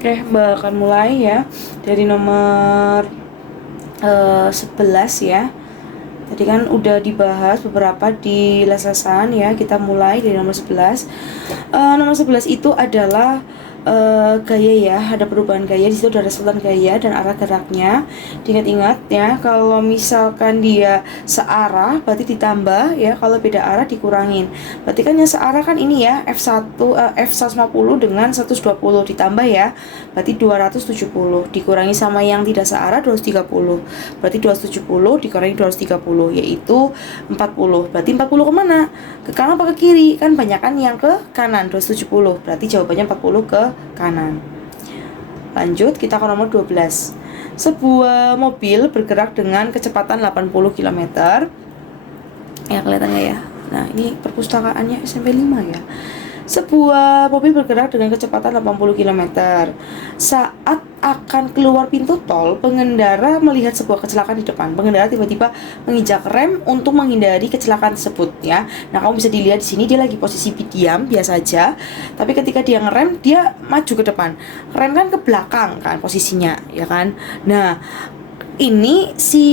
Oke, Mbak akan mulai ya dari nomor 11 ya. Tadi kan udah dibahas beberapa di lesesan ya. Kita mulai dari nomor 11. Nomor 11 itu adalah gaya ya, ada perubahan gaya. Di situ ada resultan gaya dan arah geraknya. Diingat-ingat ya, kalau misalkan dia searah berarti ditambah ya, kalau beda arah dikurangin. Berarti kan yang searah kan ini ya, F150 dengan 120 ditambah ya, berarti 270 dikurangi sama yang tidak searah 230. Berarti 270 dikurangi 230 yaitu 40. Berarti 40 kemana? Ke kanan apa ke kiri? Kan banyak kan yang ke kanan, 270. Berarti jawabannya 40 ke kanan. Lanjut kita ke nomor 12. Sebuah mobil bergerak dengan kecepatan 80 km. Ya kelihatan nggak ya? Nah ini perpustakaannya SMP 5 ya. Sebuah mobil bergerak dengan kecepatan 80 km. Saat akan keluar pintu tol, pengendara melihat sebuah kecelakaan di depan. Pengendara tiba-tiba menginjak rem untuk menghindari kecelakaan tersebut ya. Nah, kamu bisa dilihat di sini dia lagi posisi diam biasa aja. Tapi ketika dia ngerem, dia maju ke depan. Rem kan ke belakang kan posisinya, ya kan? Nah, ini si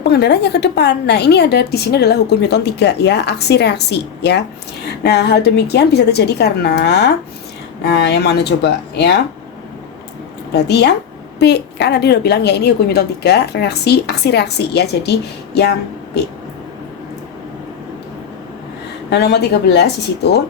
pengendaranya ke depan. Nah, ini ada di sini adalah hukum Newton 3 ya, aksi reaksi ya. Nah, hal demikian bisa terjadi karena yang mana coba ya? Berarti yang B. Kan tadi udah bilang ya, ini hukum Newton 3, reaksi, aksi reaksi ya. Jadi yang B. Nah, nomor 13 di situ.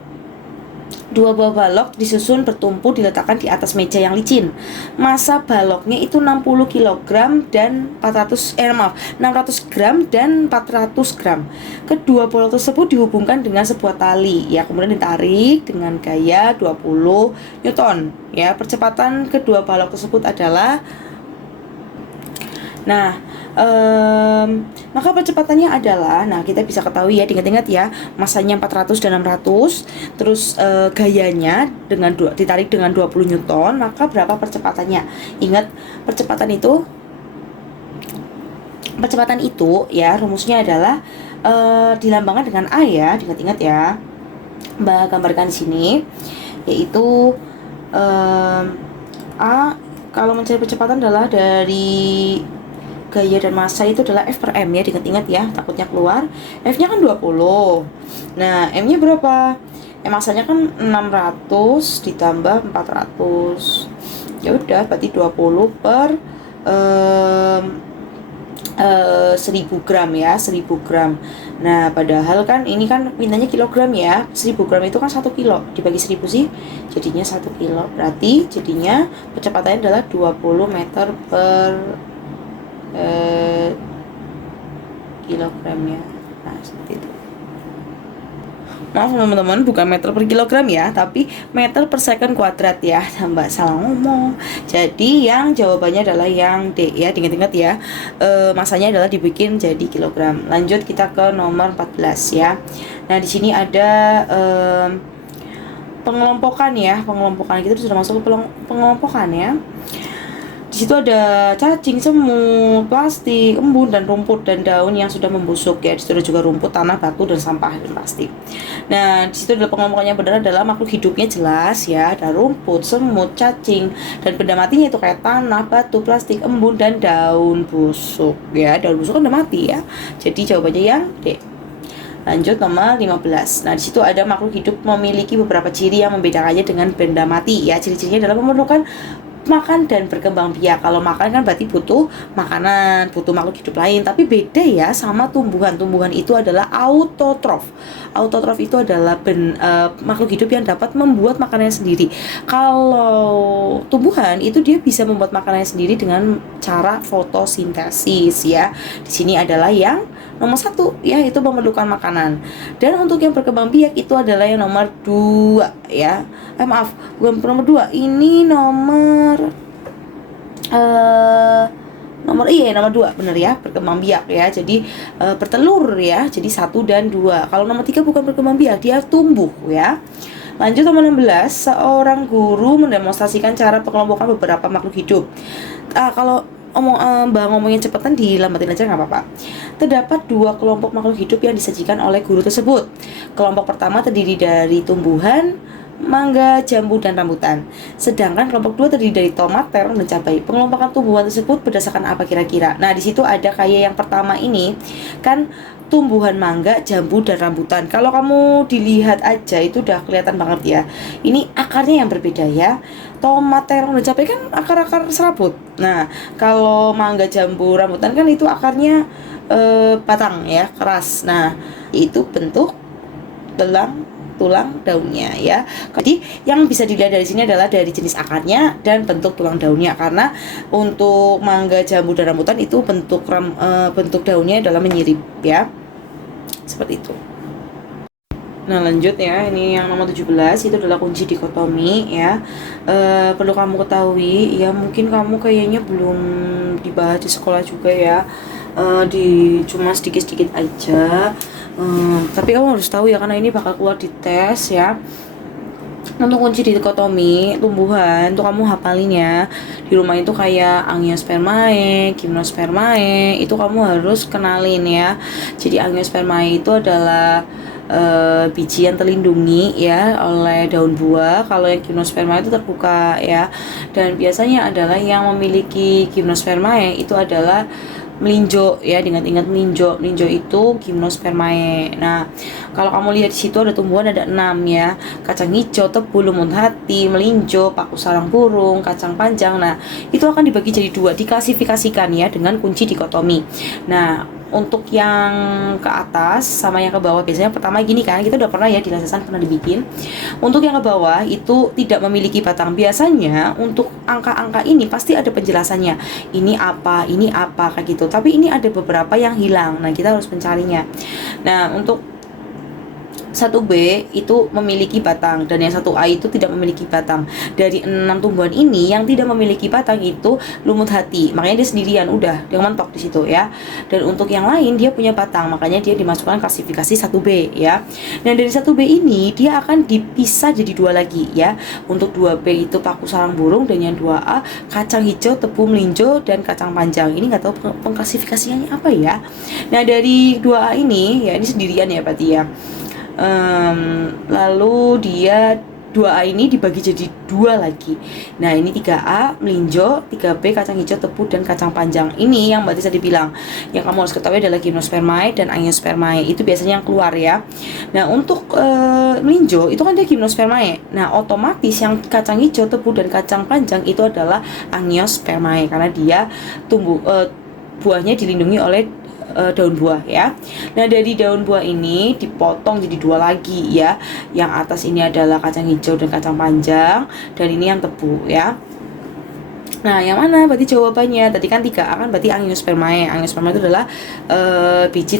Dua buah balok disusun bertumpu diletakkan di atas meja yang licin. Massa baloknya itu 60 kg dan 600 gram dan 400 gram. Kedua balok tersebut dihubungkan dengan sebuah tali ya, kemudian ditarik dengan gaya 20 Newton ya. Percepatan kedua balok tersebut adalah maka percepatannya adalah, kita bisa ketahui ya, diingat-ingat ya, masanya 400 dan 600, terus gayanya ditarik dengan 20 Newton, maka berapa percepatannya? Ingat, percepatan itu ya, rumusnya adalah dilambangkan dengan A ya, diingat-ingat ya. Mbak gambarkan di sini, yaitu A, kalau mencari percepatan adalah dari gaya dan massa itu adalah F per M ya, diingat-ingat ya, takutnya keluar. F-nya kan 20. Nah, M-nya berapa? Masanya kan 600 ditambah 400. Ya udah, berarti 20 per 1000 gram ya, 1000 gram. Nah, padahal kan ini kan mintanya kilogram ya. 1000 gram itu kan 1 kilo. Dibagi 1000 sih jadinya 1 kilo. Berarti jadinya kecepatannya adalah 20 meter per kilogram ya. Nah, seperti itu. Maaf teman-teman, bukan meter per kilogram ya, tapi meter per second kuadrat ya. Mbak salah ngomong. Jadi yang jawabannya adalah yang D ya, diingat-ingat ya. Masanya adalah dibikin jadi kilogram. Lanjut kita ke nomor 14 ya. Nah, di sini ada pengelompokan ya. Pengelompokan kita sudah masuk ke pengelompokan ya. Di situ ada cacing, semut, plastik, embun, dan rumput dan daun yang sudah membusuk ya. Di situ ada juga rumput, tanah, batu, dan sampah dan plastik. Nah, di situ adalah pengelompokannya benar adalah makhluk hidupnya jelas ya. Ada rumput, semut, cacing, dan benda matinya itu kayak tanah, batu, plastik, embun, dan daun busuk ya. Daun busuk kan udah mati ya. Jadi jawabannya yang D. Lanjut nomor 15. Nah, di situ ada makhluk hidup memiliki beberapa ciri yang membedakannya dengan benda mati ya. Ciri-cirinya adalah memerlukan makan dan berkembang biak. Kalau makan kan berarti butuh makanan, butuh makhluk hidup lain. Tapi beda ya sama tumbuhan. Tumbuhan itu adalah autotrof. Autotrof itu adalah makhluk hidup yang dapat membuat makanannya sendiri. Kalau tumbuhan itu dia bisa membuat makanannya sendiri dengan cara fotosintesis ya. Di sini adalah yang nomor 1 ya, itu memerlukan makanan. Dan untuk yang berkembang biak itu adalah yang nomor 2 ya. Maaf, bukan nomor 2. Ini nomor nomor 2 bener ya, berkembang biak ya. Jadi bertelur ya. Jadi 1 dan 2. Kalau nomor 3 bukan berkembang biak, dia tumbuh ya. Lanjut nomor 16, seorang guru mendemonstrasikan cara pengelompokan beberapa makhluk hidup. Kalau Mbak ngomongin cepetan, dilambatin aja nggak apa-apa. Terdapat 2 kelompok makhluk hidup yang disajikan oleh guru tersebut. Kelompok pertama terdiri dari tumbuhan, mangga, jambu, dan rambutan. Sedangkan kelompok 2 terdiri dari tomat, terong, dan cabai. Pengelompokan tumbuhan tersebut berdasarkan apa kira-kira? Nah, di situ ada kayak yang pertama ini kan tumbuhan mangga, jambu, dan rambutan. Kalau kamu dilihat aja itu udah kelihatan banget ya. Ini akarnya yang berbeda ya. Tomat, terong, dan cabai kan akar-akar serabut. Nah, kalau mangga, jambu, rambutan kan itu akarnya batang ya, keras. Nah, itu bentuk tulang daunnya ya. Jadi yang bisa dilihat dari sini adalah dari jenis akarnya dan bentuk tulang daunnya, karena untuk mangga, jambu, dan rambutan itu bentuk daunnya adalah menyirip ya. Seperti itu. Nah, lanjut ya, ini yang nomor 17 itu adalah kunci dikotomi ya. Perlu kamu ketahui ya, mungkin kamu kayaknya belum dibahas di sekolah juga ya. Cuma sedikit-sedikit aja. Tapi kamu harus tahu ya, karena ini bakal keluar di tes ya. Untuk kunci dikotomi tumbuhan tuh kamu hafalin ya. Di rumah itu kayak Angiospermae, Gymnospermae, itu kamu harus kenalin ya. Jadi Angiospermae itu adalah biji yang terlindungi ya oleh daun buah. Kalau yang Gymnospermae itu terbuka ya. Dan biasanya adalah yang memiliki Gymnospermae itu adalah melinjo ya, ingat-ingat melinjo. Melinjo itu Gymnospermae. Nah, kalau kamu lihat di situ ada tumbuhan ada 6 ya. Kacang hijau, tebu, lumut hati, melinjo, paku sarang burung, kacang panjang. Nah, itu akan dibagi jadi 2, diklasifikasikan ya dengan kunci dikotomi. Nah, untuk yang ke atas sama yang ke bawah biasanya pertama gini kan, kita udah pernah ya di lesesan pernah dibikin. Untuk yang ke bawah itu tidak memiliki batang. Biasanya untuk angka-angka ini pasti ada penjelasannya. Ini apa kayak gitu. Tapi ini ada beberapa yang hilang. Nah, kita harus mencarinya. Nah, untuk 1B itu memiliki batang dan yang 1A itu tidak memiliki batang. Dari 6 tumbuhan ini yang tidak memiliki batang itu lumut hati. Makanya dia sendirian, udah dia mentok di situ ya. Dan untuk yang lain dia punya batang, makanya dia dimasukkan klasifikasi 1B ya. Dan dari 1B ini dia akan dipisah jadi 2 lagi ya. Untuk 2B itu paku sarang burung, dan yang 2A kacang hijau, tebu, melinjo, dan kacang panjang. Ini nggak tahu pengklasifikasiannya apa ya. Nah, dari 2A ini ya, ini sendirian ya berarti ya. Lalu dia 2A ini dibagi jadi 2 lagi. Nah, ini 3A melinjo, 3B kacang hijau, tebu, dan kacang panjang. Ini yang Mbak Tisa dibilang. Yang kamu harus ketahui adalah Gymnospermae dan Angiospermae. Itu biasanya yang keluar ya. Nah, untuk melinjo itu kan dia Gymnospermae. Nah, otomatis yang kacang hijau, tebu, dan kacang panjang itu adalah Angiospermae karena dia buahnya dilindungi oleh daun buah ya. Nah, dari daun buah ini dipotong jadi 2 lagi ya. Yang atas ini adalah kacang hijau dan kacang panjang, dan ini yang tebu ya. Nah, yang mana berarti jawabannya? Tadi kan 3A kan berarti Angiospermae. Angiospermae itu adalah biji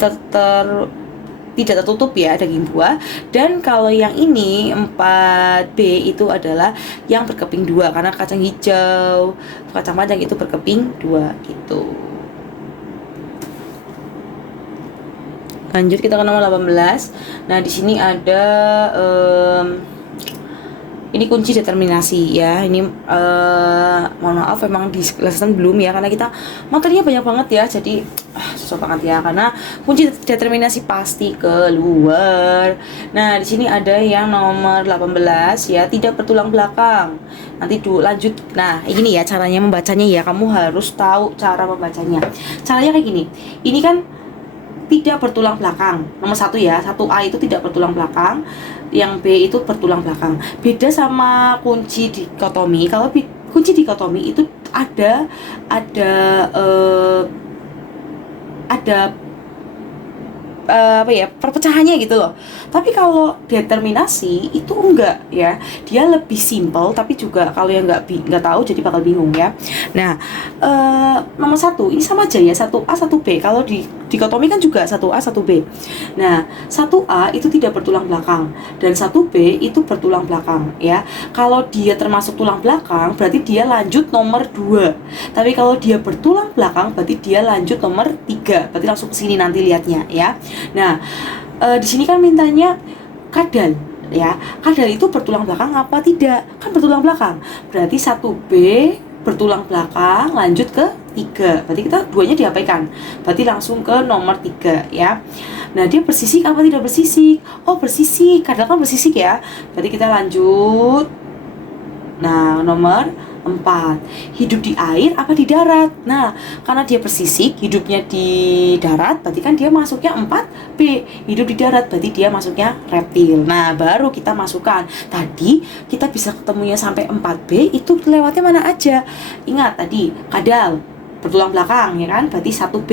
tidak tertutup ya, daging buah. Dan kalau yang ini 4B itu adalah yang berkeping 2 karena kacang hijau, kacang panjang itu berkeping 2 gitu. Lanjut kita ke nomor 18. Nah, di sini ada ini kunci determinasi ya. Ini mohon maaf memang di lesson belum ya, karena kita materinya banyak banget ya. Jadi susah banget ya, karena kunci determinasi pasti keluar. Nah, di sini ada yang nomor 18 ya, tidak bertulang belakang. Nanti lanjut. Nah, ini ya caranya membacanya ya. Kamu harus tahu cara membacanya. Caranya kayak gini. Ini kan tidak bertulang belakang. Nomor 1 ya, 1A itu tidak bertulang belakang, yang B itu bertulang belakang. Beda sama kunci dikotomi. Kalau kunci dikotomi itu ada perpecahannya gitu loh. Tapi kalau determinasi itu enggak ya, dia lebih simple, tapi juga kalau yang nggak tahu jadi bakal bingung ya. Nah, nomor 1 ini sama aja ya, 1A 1B. Kalau di dikotomi kan juga 1A 1B. Nah, 1A itu tidak bertulang belakang dan 1B itu bertulang belakang ya. Kalau dia termasuk tulang belakang berarti dia lanjut nomor 2. Tapi kalau dia bertulang belakang berarti dia lanjut nomor 3. Berarti langsung ke sini nanti lihatnya ya. Nah, di sini kan mintanya kadal ya. Kadal itu bertulang belakang apa tidak? Kan bertulang belakang. Berarti 1B bertulang belakang lanjut ke 3. Berarti kita duanya diabaikan. Berarti langsung ke nomor 3 ya. Nah, dia bersisik apa tidak bersisik? Oh, bersisik. Kadang kan bersisik ya. Berarti kita lanjut. Nah, nomor 4. Hidup di air apa di darat? Nah, karena dia bersisik, hidupnya di darat, berarti kan dia masuknya 4B. Hidup di darat, berarti dia masuknya reptil. Nah, baru kita masukkan. Tadi kita bisa ketemunya sampai 4B, itu lewatnya mana aja? Ingat tadi, kadal bertulang belakang ya kan, berarti 1B.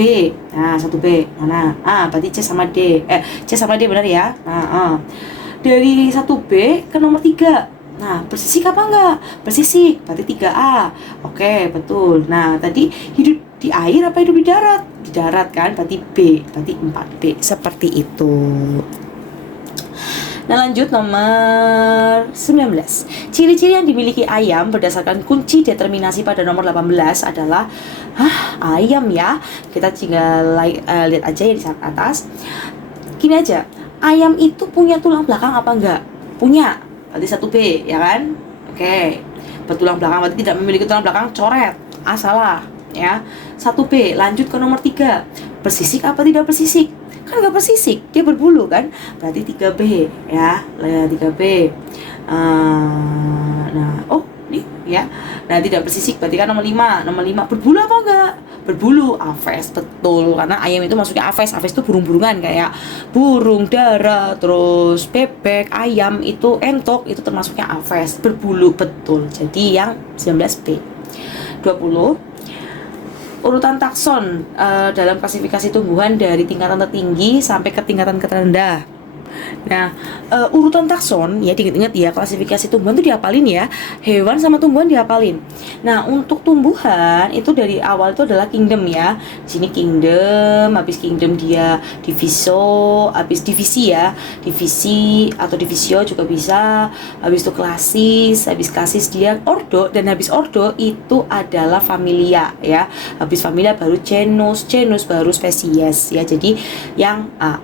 Nah, 1B mana? Berarti C sama D. C sama D benar ya. Dari 1B ke nomor 3. Nah, bersisik apa enggak? Bersisik, berarti 3A. Oke, betul. Nah, tadi hidup di air apa hidup di darat? Di darat kan, berarti B, berarti 4B. Seperti itu. Nah, lanjut nomor 19. Ciri-ciri yang dimiliki ayam berdasarkan kunci determinasi pada nomor 18 adalah ayam ya. Kita tinggal lihat aja ya di atas. Gini aja, ayam itu punya tulang belakang apa enggak? Punya. Berarti 1B ya kan? Oke. Bertulang belakang berarti tidak memiliki tulang belakang, coret. Salah ya. 1B, lanjut ke nomor 3. Bersisik apa tidak bersisik? Kan nggak bersisik, dia berbulu kan? Berarti 3B ya. 3B. Nih ya. Nah, tidak bersisik berarti kan nomor 5. Nomor 5 berbulu apa enggak? Berbulu, aves, betul. Karena ayam itu masuknya aves. Aves itu burung-burungan kayak burung dara, terus bebek, ayam itu entok, itu termasuknya aves, berbulu, betul. Jadi yang 19B. 20. Urutan takson dalam klasifikasi tumbuhan dari tingkatan tertinggi sampai ke tingkatan terendah. Nah, urutan takson ya, diingat-ingat ya, klasifikasi tumbuhan itu dihafalin ya. Hewan sama tumbuhan dihafalin. Nah, untuk tumbuhan itu dari awal itu adalah kingdom ya. Di sini kingdom, habis kingdom dia diviso, habis divisi ya. Divisi atau divisio juga bisa. Habis itu klasis, habis klasis dia ordo, dan habis ordo itu adalah familia ya. Habis familia baru genus, genus baru spesies ya. Jadi yang A.